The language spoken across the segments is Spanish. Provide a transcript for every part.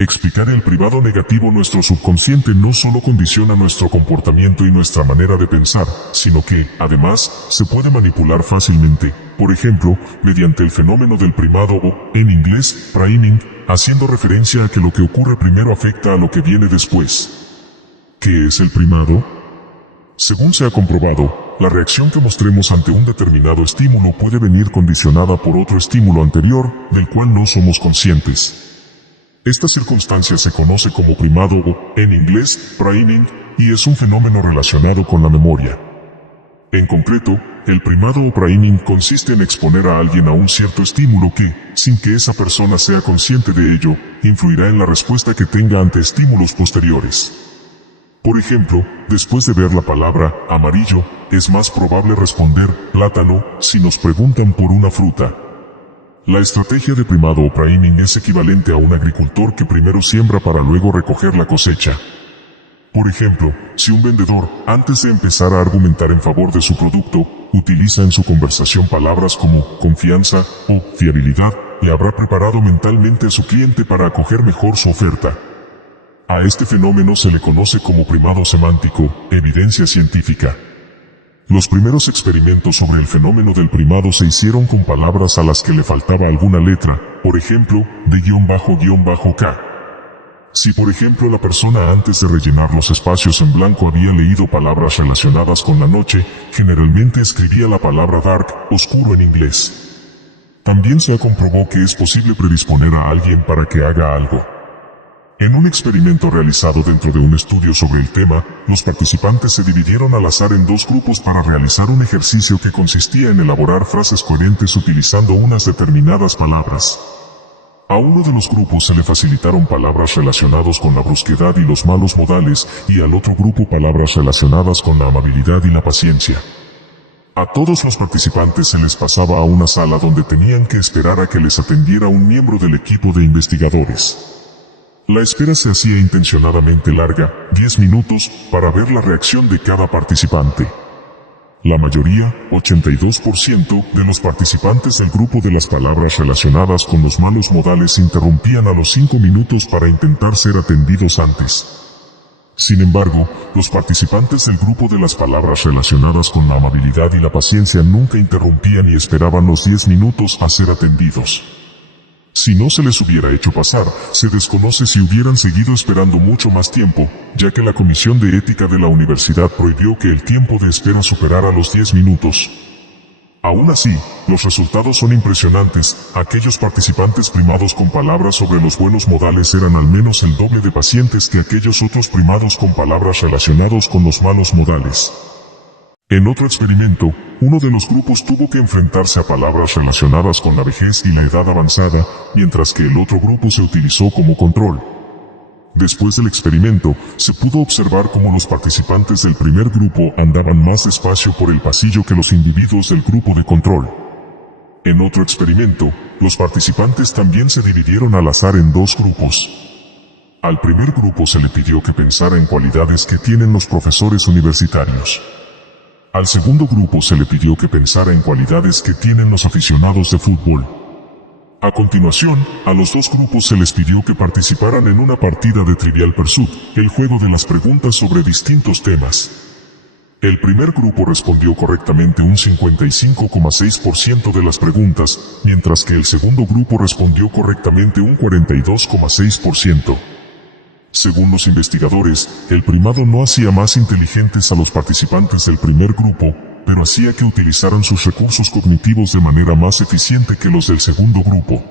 Explicar el privado negativo. Nuestro subconsciente no solo condiciona nuestro comportamiento y nuestra manera de pensar, sino que, además, se puede manipular fácilmente, por ejemplo, mediante el fenómeno del primado o, en inglés, priming, haciendo referencia a que lo que ocurre primero afecta a lo que viene después. ¿Qué es el primado? Según se ha comprobado, la reacción que mostremos ante un determinado estímulo puede venir condicionada por otro estímulo anterior, del cual no somos conscientes. Esta circunstancia se conoce como primado o, en inglés, priming, y es un fenómeno relacionado con la memoria. En concreto, el primado o priming consiste en exponer a alguien a un cierto estímulo que, sin que esa persona sea consciente de ello, influirá en la respuesta que tenga ante estímulos posteriores. Por ejemplo, después de ver la palabra amarillo, es más probable responder plátano si nos preguntan por una fruta. La estrategia de primado o priming es equivalente a un agricultor que primero siembra para luego recoger la cosecha. Por ejemplo, si un vendedor, antes de empezar a argumentar en favor de su producto, utiliza en su conversación palabras como confianza o fiabilidad, le habrá preparado mentalmente a su cliente para acoger mejor su oferta. A este fenómeno se le conoce como primado semántico, evidencia científica. Los primeros experimentos sobre el fenómeno del primado se hicieron con palabras a las que le faltaba alguna letra, por ejemplo, D-K. Si por ejemplo la persona antes de rellenar los espacios en blanco había leído palabras relacionadas con la noche, generalmente escribía la palabra dark, oscuro en inglés. También se comprobó que es posible predisponer a alguien para que haga algo. En un experimento realizado dentro de un estudio sobre el tema, los participantes se dividieron al azar en dos grupos para realizar un ejercicio que consistía en elaborar frases coherentes utilizando unas determinadas palabras. A uno de los grupos se le facilitaron palabras relacionadas con la brusquedad y los malos modales, y al otro grupo palabras relacionadas con la amabilidad y la paciencia. A todos los participantes se les pasaba a una sala donde tenían que esperar a que les atendiera un miembro del equipo de investigadores. La espera se hacía intencionadamente larga, 10 minutos, para ver la reacción de cada participante. La mayoría, 82%, de los participantes del grupo de las palabras relacionadas con los malos modales interrumpían a los 5 minutos para intentar ser atendidos antes. Sin embargo, los participantes del grupo de las palabras relacionadas con la amabilidad y la paciencia nunca interrumpían y esperaban los 10 minutos a ser atendidos. Si no se les hubiera hecho pasar, se desconoce si hubieran seguido esperando mucho más tiempo, ya que la Comisión de Ética de la Universidad prohibió que el tiempo de espera superara los 10 minutos. Aún así, los resultados son impresionantes. Aquellos participantes primados con palabras sobre los buenos modales eran al menos el doble de pacientes que aquellos otros primados con palabras relacionados con los malos modales. En otro experimento, uno de los grupos tuvo que enfrentarse a palabras relacionadas con la vejez y la edad avanzada, mientras que el otro grupo se utilizó como control. Después del experimento, se pudo observar cómo los participantes del primer grupo andaban más despacio por el pasillo que los individuos del grupo de control. En otro experimento, los participantes también se dividieron al azar en dos grupos. Al primer grupo se le pidió que pensara en cualidades que tienen los profesores universitarios. Al segundo grupo se le pidió que pensara en cualidades que tienen los aficionados de fútbol. A continuación, a los dos grupos se les pidió que participaran en una partida de Trivial Pursuit, el juego de las preguntas sobre distintos temas. El primer grupo respondió correctamente un 55,6% de las preguntas, mientras que el segundo grupo respondió correctamente un 42,6%. Según los investigadores, el primado no hacía más inteligentes a los participantes del primer grupo, pero hacía que utilizaran sus recursos cognitivos de manera más eficiente que los del segundo grupo.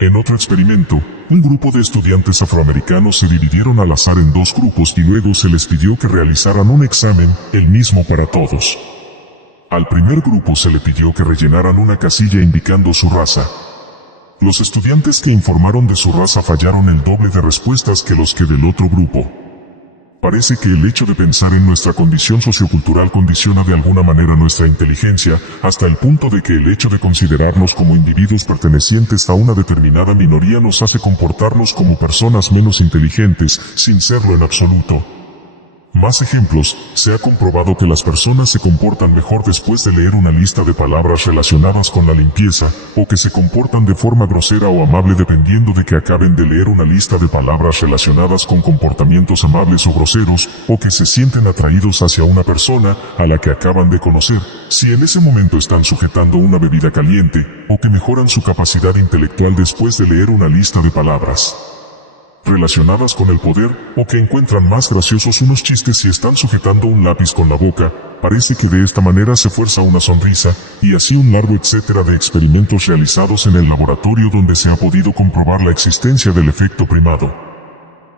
En otro experimento, un grupo de estudiantes afroamericanos se dividieron al azar en dos grupos y luego se les pidió que realizaran un examen, el mismo para todos. Al primer grupo se le pidió que rellenaran una casilla indicando su raza. Los estudiantes que informaron de su raza fallaron el doble de respuestas que los que del otro grupo. Parece que el hecho de pensar en nuestra condición sociocultural condiciona de alguna manera nuestra inteligencia, hasta el punto de que el hecho de considerarnos como individuos pertenecientes a una determinada minoría nos hace comportarnos como personas menos inteligentes, sin serlo en absoluto. Más ejemplos, se ha comprobado que las personas se comportan mejor después de leer una lista de palabras relacionadas con la limpieza, o que se comportan de forma grosera o amable dependiendo de que acaben de leer una lista de palabras relacionadas con comportamientos amables o groseros, o que se sienten atraídos hacia una persona a la que acaban de conocer, si en ese momento están sujetando una bebida caliente, o que mejoran su capacidad intelectual después de leer una lista de palabras relacionadas con el poder, o que encuentran más graciosos unos chistes si están sujetando un lápiz con la boca, parece que de esta manera se fuerza una sonrisa, y así un largo etcétera de experimentos realizados en el laboratorio donde se ha podido comprobar la existencia del efecto primado.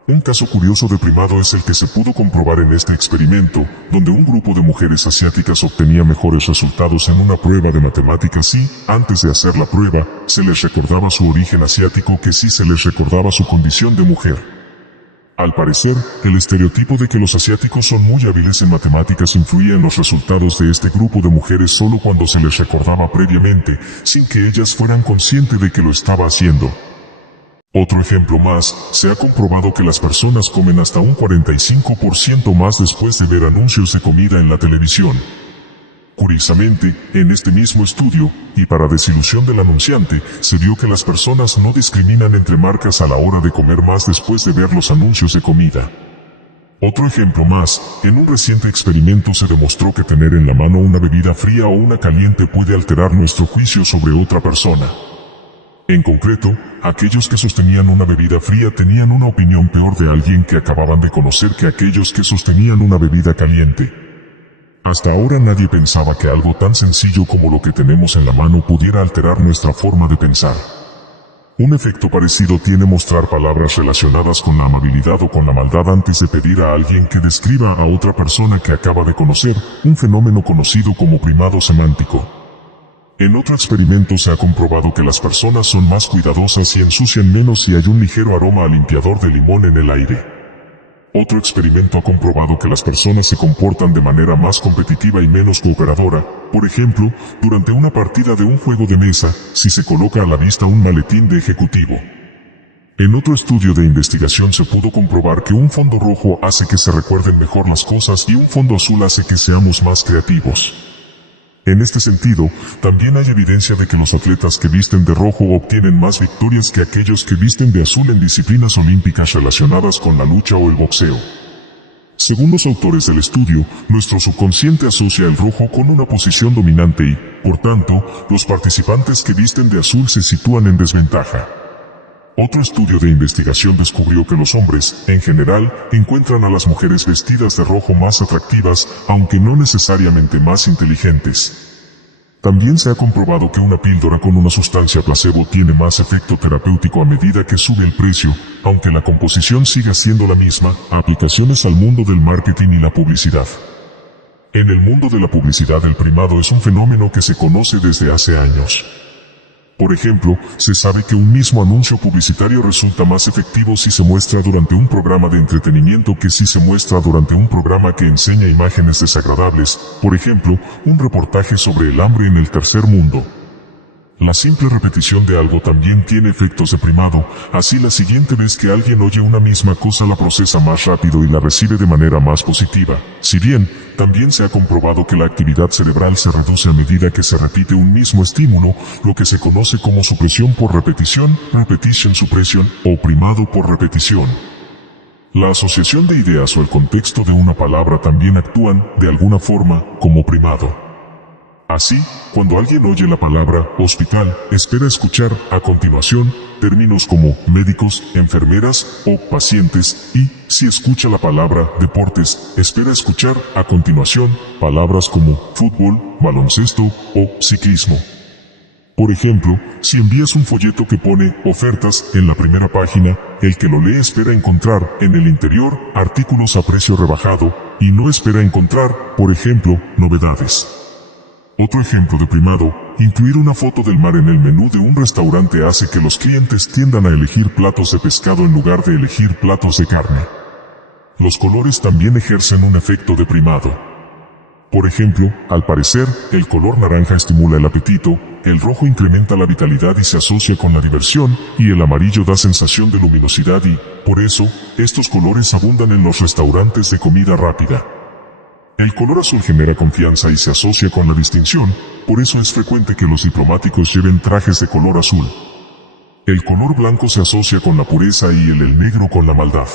Un caso curioso de primado es el que se pudo comprobar en este experimento, donde un grupo de mujeres asiáticas obtenía mejores resultados en una prueba de matemáticas y, antes de hacer la prueba, se les recordaba su origen asiático que sí se les recordaba su condición de mujer. Al parecer, el estereotipo de que los asiáticos son muy hábiles en matemáticas influía en los resultados de este grupo de mujeres solo cuando se les recordaba previamente, sin que ellas fueran conscientes de que lo estaba haciendo. Otro ejemplo más, se ha comprobado que las personas comen hasta un 45% más después de ver anuncios de comida en la televisión. Curiosamente, en este mismo estudio, y para desilusión del anunciante, se vio que las personas no discriminan entre marcas a la hora de comer más después de ver los anuncios de comida. Otro ejemplo más, en un reciente experimento se demostró que tener en la mano una bebida fría o una caliente puede alterar nuestro juicio sobre otra persona. En concreto, aquellos que sostenían una bebida fría tenían una opinión peor de alguien que acababan de conocer que aquellos que sostenían una bebida caliente. Hasta ahora nadie pensaba que algo tan sencillo como lo que tenemos en la mano pudiera alterar nuestra forma de pensar. Un efecto parecido tiene mostrar palabras relacionadas con la amabilidad o con la maldad antes de pedir a alguien que describa a otra persona que acaba de conocer, un fenómeno conocido como primado semántico. En otro experimento se ha comprobado que las personas son más cuidadosas y ensucian menos si hay un ligero aroma a limpiador de limón en el aire. Otro experimento ha comprobado que las personas se comportan de manera más competitiva y menos cooperadora, por ejemplo, durante una partida de un juego de mesa, si se coloca a la vista un maletín de ejecutivo. En otro estudio de investigación se pudo comprobar que un fondo rojo hace que se recuerden mejor las cosas y un fondo azul hace que seamos más creativos. En este sentido, también hay evidencia de que los atletas que visten de rojo obtienen más victorias que aquellos que visten de azul en disciplinas olímpicas relacionadas con la lucha o el boxeo. Según los autores del estudio, nuestro subconsciente asocia el rojo con una posición dominante y, por tanto, los participantes que visten de azul se sitúan en desventaja. Otro estudio de investigación descubrió que los hombres, en general, encuentran a las mujeres vestidas de rojo más atractivas, aunque no necesariamente más inteligentes. También se ha comprobado que una píldora con una sustancia placebo tiene más efecto terapéutico a medida que sube el precio, aunque la composición siga siendo la misma, aplicaciones al mundo del marketing y la publicidad. En el mundo de la publicidad el primado es un fenómeno que se conoce desde hace años. Por ejemplo, se sabe que un mismo anuncio publicitario resulta más efectivo si se muestra durante un programa de entretenimiento que si se muestra durante un programa que enseña imágenes desagradables, por ejemplo, un reportaje sobre el hambre en el tercer mundo. La simple repetición de algo también tiene efectos de primado, así la siguiente vez que alguien oye una misma cosa la procesa más rápido y la recibe de manera más positiva. Si bien, también se ha comprobado que la actividad cerebral se reduce a medida que se repite un mismo estímulo, lo que se conoce como supresión por repetición, repetition suppression, o primado por repetición. La asociación de ideas o el contexto de una palabra también actúan, de alguna forma, como primado. Así, cuando alguien oye la palabra hospital, espera escuchar, a continuación, términos como médicos, enfermeras o pacientes, y, si escucha la palabra deportes, espera escuchar, a continuación, palabras como fútbol, baloncesto o ciclismo. Por ejemplo, si envías un folleto que pone ofertas en la primera página, el que lo lee espera encontrar, en el interior, artículos a precio rebajado, y no espera encontrar, por ejemplo, novedades. Otro ejemplo de primado, incluir una foto del mar en el menú de un restaurante hace que los clientes tiendan a elegir platos de pescado en lugar de elegir platos de carne. Los colores también ejercen un efecto de primado. Por ejemplo, al parecer, el color naranja estimula el apetito, el rojo incrementa la vitalidad y se asocia con la diversión, y el amarillo da sensación de luminosidad y, por eso, estos colores abundan en los restaurantes de comida rápida. El color azul genera confianza y se asocia con la distinción, por eso es frecuente que los diplomáticos lleven trajes de color azul. El color blanco se asocia con la pureza y el negro con la maldad.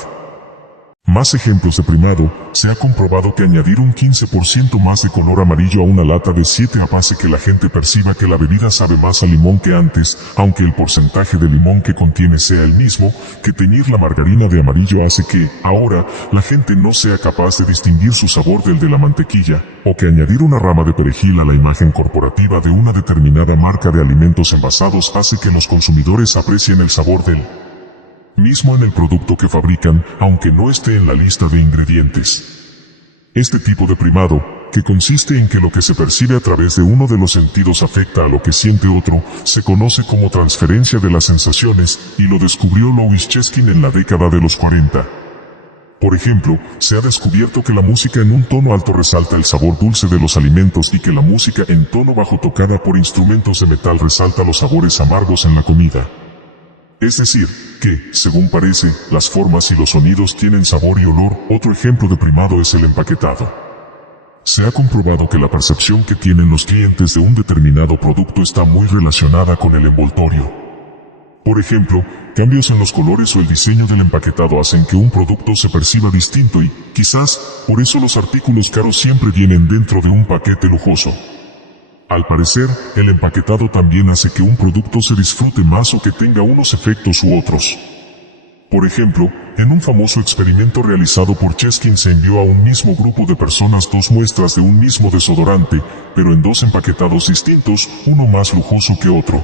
Más ejemplos de primado, se ha comprobado que añadir un 15% más de color amarillo a una lata de 7-Up hace que la gente perciba que la bebida sabe más a limón que antes, aunque el porcentaje de limón que contiene sea el mismo, que teñir la margarina de amarillo hace que, ahora, la gente no sea capaz de distinguir su sabor del de la mantequilla, o que añadir una rama de perejil a la imagen corporativa de una determinada marca de alimentos envasados hace que los consumidores aprecien el sabor del mismo en el producto que fabrican, aunque no esté en la lista de ingredientes. Este tipo de primado, que consiste en que lo que se percibe a través de uno de los sentidos afecta a lo que siente otro, se conoce como transferencia de las sensaciones, y lo descubrió Louis Cheskin en la década de los 40. Por ejemplo, se ha descubierto que la música en un tono alto resalta el sabor dulce de los alimentos y que la música en tono bajo tocada por instrumentos de metal resalta los sabores amargos en la comida. Es decir, que, según parece, las formas y los sonidos tienen sabor y olor. Otro ejemplo de primado es el empaquetado. Se ha comprobado que la percepción que tienen los clientes de un determinado producto está muy relacionada con el envoltorio. Por ejemplo, cambios en los colores o el diseño del empaquetado hacen que un producto se perciba distinto y, quizás, por eso los artículos caros siempre vienen dentro de un paquete lujoso. Al parecer, el empaquetado también hace que un producto se disfrute más o que tenga unos efectos u otros. Por ejemplo, en un famoso experimento realizado por Cheskin se envió a un mismo grupo de personas 2 muestras de un mismo desodorante, pero en 2 empaquetados distintos, uno más lujoso que otro.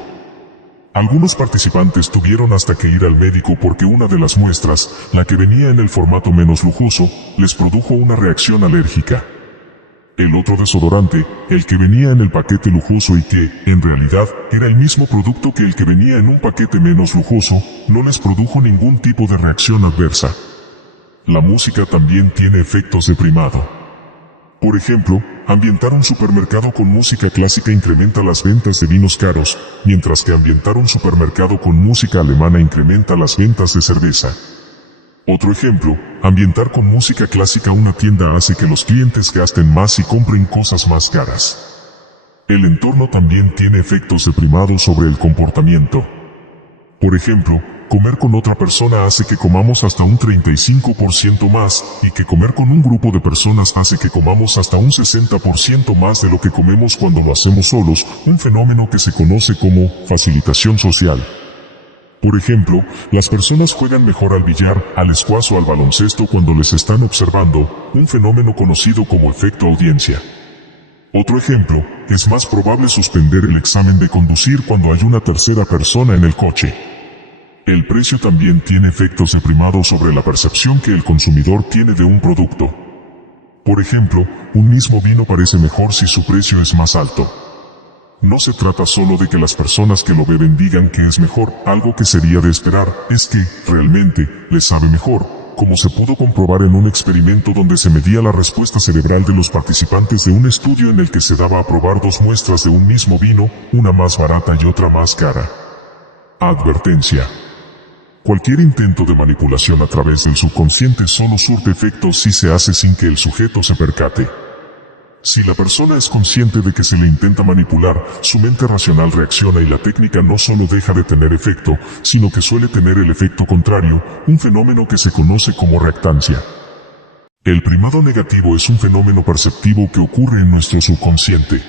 Algunos participantes tuvieron hasta que ir al médico porque una de las muestras, la que venía en el formato menos lujoso, les produjo una reacción alérgica. El otro desodorante, el que venía en el paquete lujoso y que, en realidad, era el mismo producto que el que venía en un paquete menos lujoso, no les produjo ningún tipo de reacción adversa. La música también tiene efectos de primado. Por ejemplo, ambientar un supermercado con música clásica incrementa las ventas de vinos caros, mientras que ambientar un supermercado con música alemana incrementa las ventas de cerveza. Otro ejemplo, ambientar con música clásica una tienda hace que los clientes gasten más y compren cosas más caras. El entorno también tiene efectos de primado sobre el comportamiento. Por ejemplo, comer con otra persona hace que comamos hasta un 35% más, y que comer con un grupo de personas hace que comamos hasta un 60% más de lo que comemos cuando lo hacemos solos, un fenómeno que se conoce como facilitación social. Por ejemplo, las personas juegan mejor al billar, al squash o al baloncesto cuando les están observando, un fenómeno conocido como efecto audiencia. Otro ejemplo, es más probable suspender el examen de conducir cuando hay una tercera persona en el coche. El precio también tiene efectos de primado sobre la percepción que el consumidor tiene de un producto. Por ejemplo, un mismo vino parece mejor si su precio es más alto. No se trata solo de que las personas que lo beben digan que es mejor, algo que sería de esperar, es que, realmente, les sabe mejor, como se pudo comprobar en un experimento donde se medía la respuesta cerebral de los participantes de un estudio en el que se daba a probar 2 muestras de un mismo vino, una más barata y otra más cara. Advertencia. Cualquier intento de manipulación a través del subconsciente solo surte efectos si se hace sin que el sujeto se percate. Si la persona es consciente de que se le intenta manipular, su mente racional reacciona y la técnica no solo deja de tener efecto, sino que suele tener el efecto contrario, un fenómeno que se conoce como reactancia. El primado negativo es un fenómeno perceptivo que ocurre en nuestro subconsciente.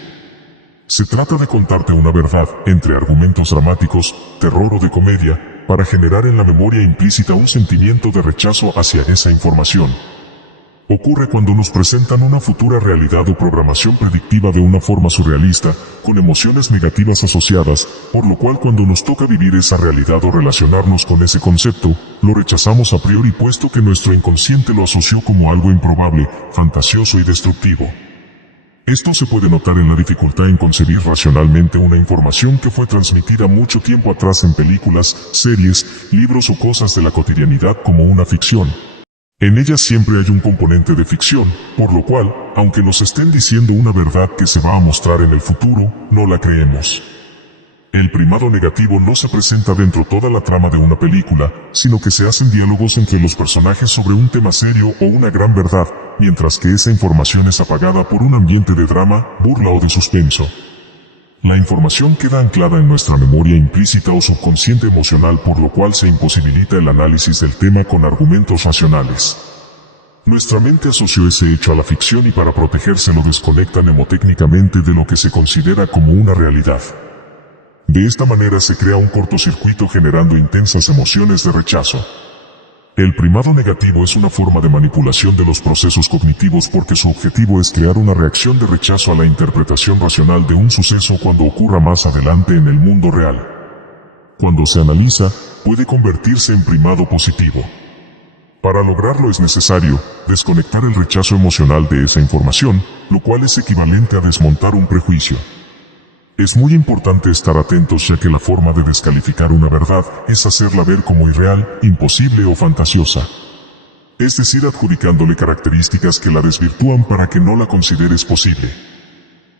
Se trata de contarte una verdad, entre argumentos dramáticos, terror o de comedia, para generar en la memoria implícita un sentimiento de rechazo hacia esa información. Ocurre cuando nos presentan una futura realidad o programación predictiva de una forma surrealista, con emociones negativas asociadas, por lo cual cuando nos toca vivir esa realidad o relacionarnos con ese concepto, lo rechazamos a priori puesto que nuestro inconsciente lo asoció como algo improbable, fantasioso y destructivo. Esto se puede notar en la dificultad en concebir racionalmente una información que fue transmitida mucho tiempo atrás en películas, series, libros o cosas de la cotidianidad como una ficción. En ellas siempre hay un componente de ficción, por lo cual, aunque nos estén diciendo una verdad que se va a mostrar en el futuro, no la creemos. El primado negativo no se presenta dentro toda la trama de una película, sino que se hacen diálogos entre los personajes sobre un tema serio o una gran verdad, mientras que esa información es apagada por un ambiente de drama, burla o de suspenso. La información queda anclada en nuestra memoria implícita o subconsciente emocional, por lo cual se imposibilita el análisis del tema con argumentos racionales. Nuestra mente asoció ese hecho a la ficción y para protegerse lo desconecta mnemotécnicamente de lo que se considera como una realidad. De esta manera se crea un cortocircuito generando intensas emociones de rechazo. El primado negativo es una forma de manipulación de los procesos cognitivos porque su objetivo es crear una reacción de rechazo a la interpretación racional de un suceso cuando ocurra más adelante en el mundo real. Cuando se analiza, puede convertirse en primado positivo. Para lograrlo es necesario desconectar el rechazo emocional de esa información, lo cual es equivalente a desmontar un prejuicio. Es muy importante estar atentos ya que la forma de descalificar una verdad es hacerla ver como irreal, imposible o fantasiosa. Es decir, adjudicándole características que la desvirtúan para que no la consideres posible.